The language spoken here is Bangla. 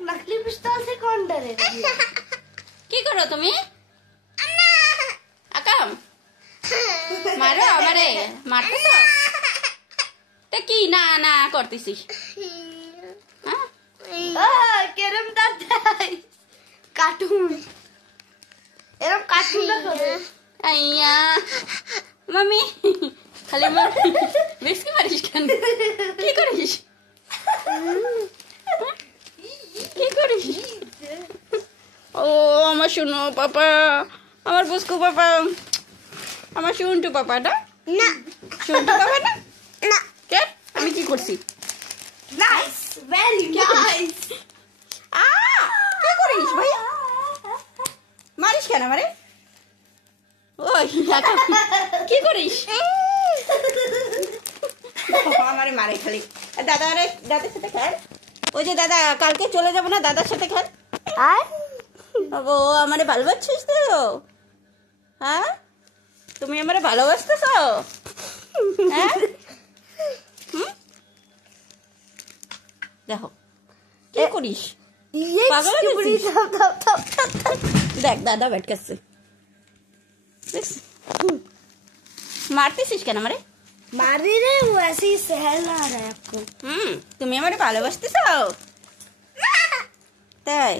नकली पिस्तौल से कौन डरेगा? की करो तुम्हें আকাম মারো আমারে মারতেছো তা কি না না করতেছিস হ্যাঁ কেরম দাদাই কার্টুন এরকম কার্টুন না করে আইয়া মামি খালি মামি বেশ কি মারিস কেন কি করিস কি করিস ও আমার শুনো পাপা আমার বুসকু পাপা আমার শুনটু পাপা না না শুনটু পাপা না না কেন আমি কি করছি নাইস ভেরি নাইস কি করিস ভাই মারিস কেন আমারে ওই কি করিস আমারে মারে খালি দাদার সাথে খেল ওই যে দাদা কালকে চলে যাবো না দাদার সাথে খেল আর ও আমারে ভালোবাসছিস তো হ্যাঁ তুমি আমারে ভালোবাসতেছ হ্যাঁ দেখো কি করিস পাগল হয়ে গেছিস? দেখ দাদা बैठ करছে মারতেছিস কেন আমারে मारी रे वो ऐसे ही सहला रहा है आपको তুমি আমারে ভালোবাসতেছ তাই